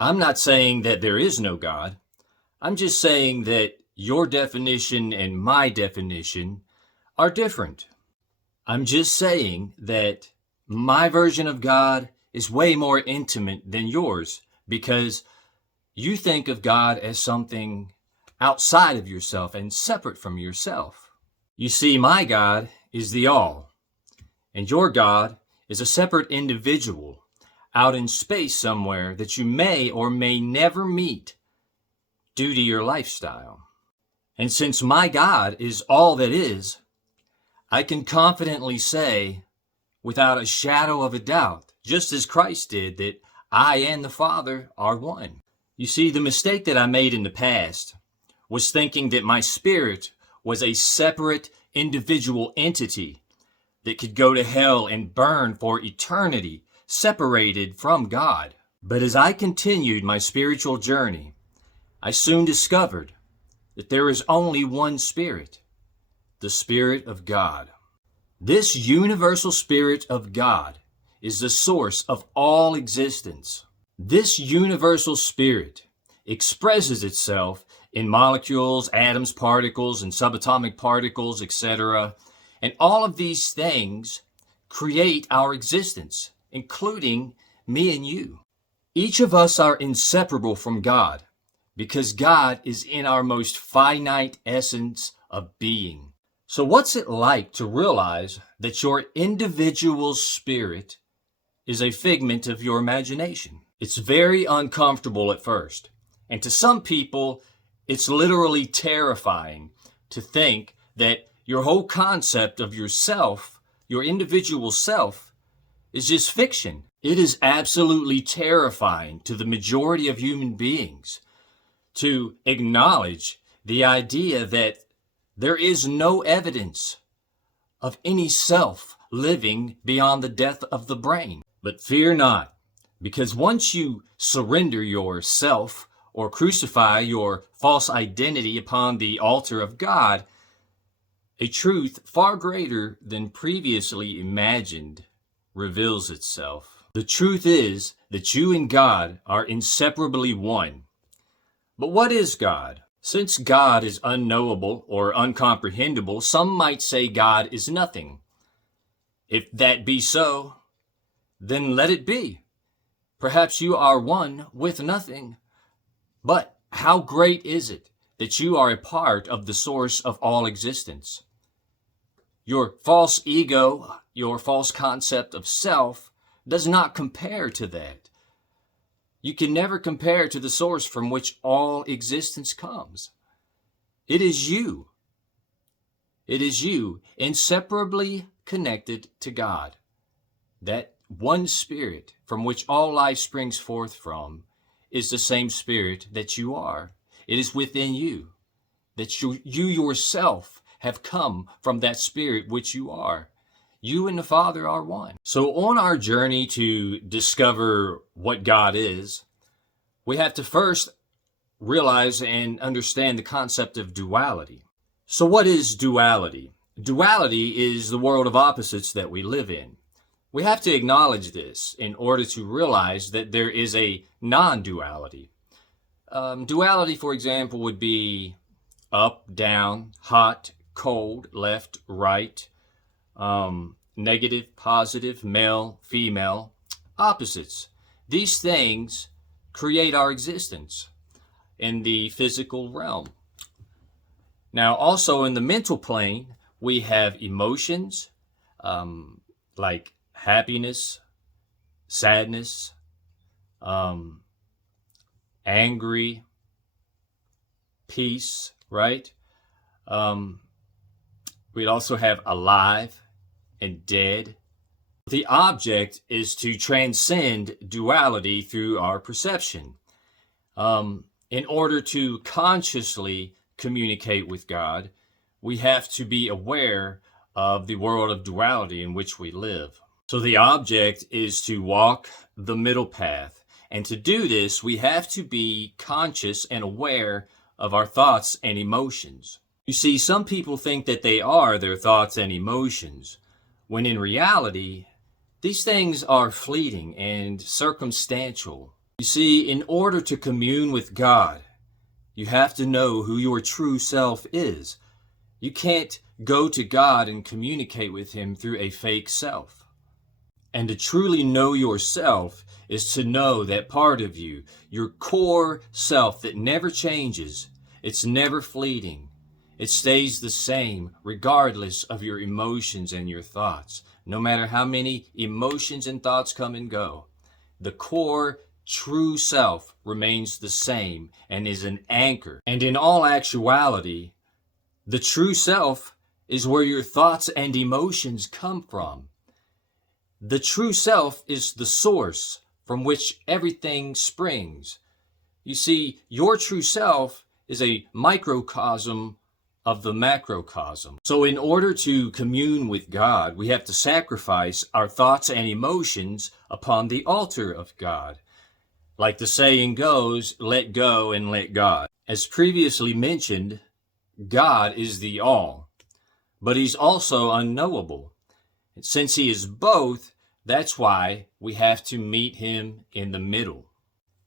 I'm not saying that there is no God. I'm just saying that your definition and my definition are different. I'm just saying that my version of God is way more intimate than yours because you think of God as something outside of yourself and separate from yourself. You see, my God is the all, and your God is a separate individual out in space somewhere that you may or may never meet due to your lifestyle. And since my God is all that is, I can confidently say, without a shadow of a doubt, just as Christ did, that I and the Father are one. You see, the mistake that I made in the past was thinking that my spirit was a separate individual entity that could go to hell and burn for eternity, separated from God. But as I continued my spiritual journey, I soon discovered that there is only one Spirit, the Spirit of God. This universal Spirit of God is the source of all existence. This universal Spirit expresses itself in molecules, atoms, particles, and subatomic particles, etc. And all of these things create our existence, including me and you. Each of us are inseparable from God because God is in our most finite essence of being. So what's it like to realize that your individual spirit is a figment of your imagination? It's very uncomfortable at first. And to some people, it's literally terrifying to think that your whole concept of yourself, your individual self, is just fiction. It is absolutely terrifying to the majority of human beings to acknowledge the idea that there is no evidence of any self living beyond the death of the brain. But fear not, because once you surrender yourself or crucify your false identity upon the altar of God, a truth far greater than previously imagined reveals itself. The truth is that you and God are inseparably one. But what is God? Since God is unknowable or uncomprehendable, some might say God is nothing. If that be so, then let it be. Perhaps you are one with nothing. But how great is it that you are a part of the source of all existence? Your false ego, your false concept of self, does not compare to that. You can never compare to the source from which all existence comes. It is you. It is you, inseparably connected to God. That one Spirit from which all life springs forth from is the same Spirit that you are. It is within you. That you yourself have come from that Spirit which you are. You and the Father are one. So on our journey to discover what God is, we have to first realize and understand the concept of duality. So what is duality? Duality is the world of opposites that we live in. We have to acknowledge this in order to realize that there is a non-duality. Duality, for example, would be up, down, hot, cold, left, right, negative, positive, male, female, opposites. These things create our existence in the physical realm. Now, also in the mental plane, we have emotions like happiness, sadness, angry, peace, right? We'd also have alive and dead. The object is to transcend duality through our perception. In order to consciously communicate with God, we have to be aware of the world of duality in which we live. So the object is to walk the middle path. And to do this, we have to be conscious and aware of our thoughts and emotions. You see, some people think that they are their thoughts and emotions, when in reality, these things are fleeting and circumstantial. You see, in order to commune with God, you have to know who your true self is. You can't go to God and communicate with Him through a fake self. And to truly know yourself is to know that part of you, your core self that never changes. It's never fleeting. It stays the same regardless of your emotions and your thoughts. No matter how many emotions and thoughts come and go, the core true self remains the same and is an anchor. And in all actuality, the true self is where your thoughts and emotions come from. The true self is the source from which everything springs. You see, your true self is a microcosm of the macrocosm. So in order to commune with God, we have to sacrifice our thoughts and emotions upon the altar of God. Like the saying goes, let go and let God. As previously mentioned, God is the all, but He's also unknowable. And since He is both, that's why we have to meet Him in the middle.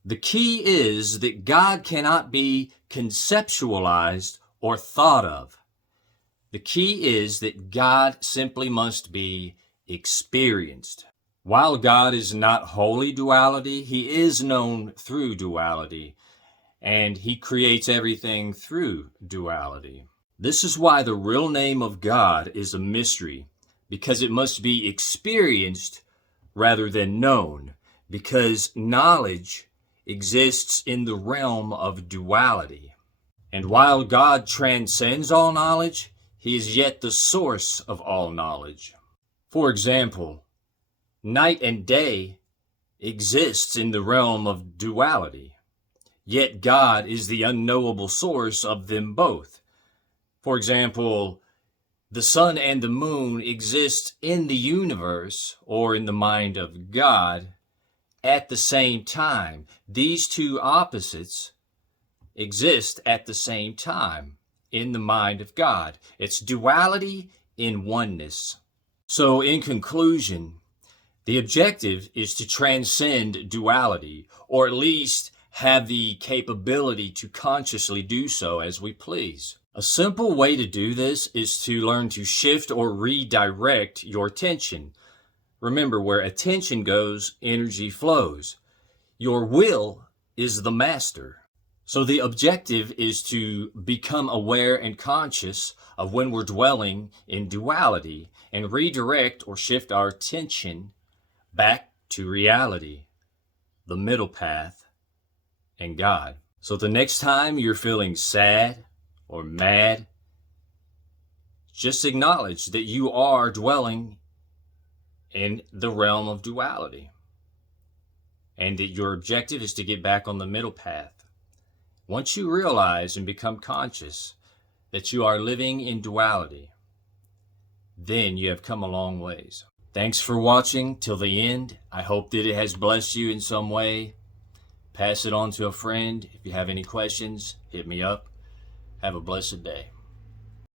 The key is that God cannot be conceptualized or thought of. The key is that God simply must be experienced. While God is not wholly duality, He is known through duality, and He creates everything through duality. This is why the real name of God is a mystery, because it must be experienced rather than known, because knowledge exists in the realm of duality. And while God transcends all knowledge, He is yet the source of all knowledge. For example, night and day exists in the realm of duality, yet God is the unknowable source of them both. For example, the sun and the moon exist in the universe or in the mind of God at the same time. These two opposites exist at the same time in the mind of God. It's duality in oneness. So in conclusion, the objective is to transcend duality, or at least have the capability to consciously do so as we please. A simple way to do this is to learn to shift or redirect your attention. Remember, where attention goes, energy flows. Your will is the master. So the objective is to become aware and conscious of when we're dwelling in duality and redirect or shift our attention back to reality, the middle path, and God. So the next time you're feeling sad or mad, just acknowledge that you are dwelling in the realm of duality and that your objective is to get back on the middle path. Once you realize and become conscious that you are living in duality, then you have come a long ways. Thanks for watching till the end. I hope that it has blessed you in some way. Pass it on to a friend. If you have any questions, hit me up. Have a blessed day.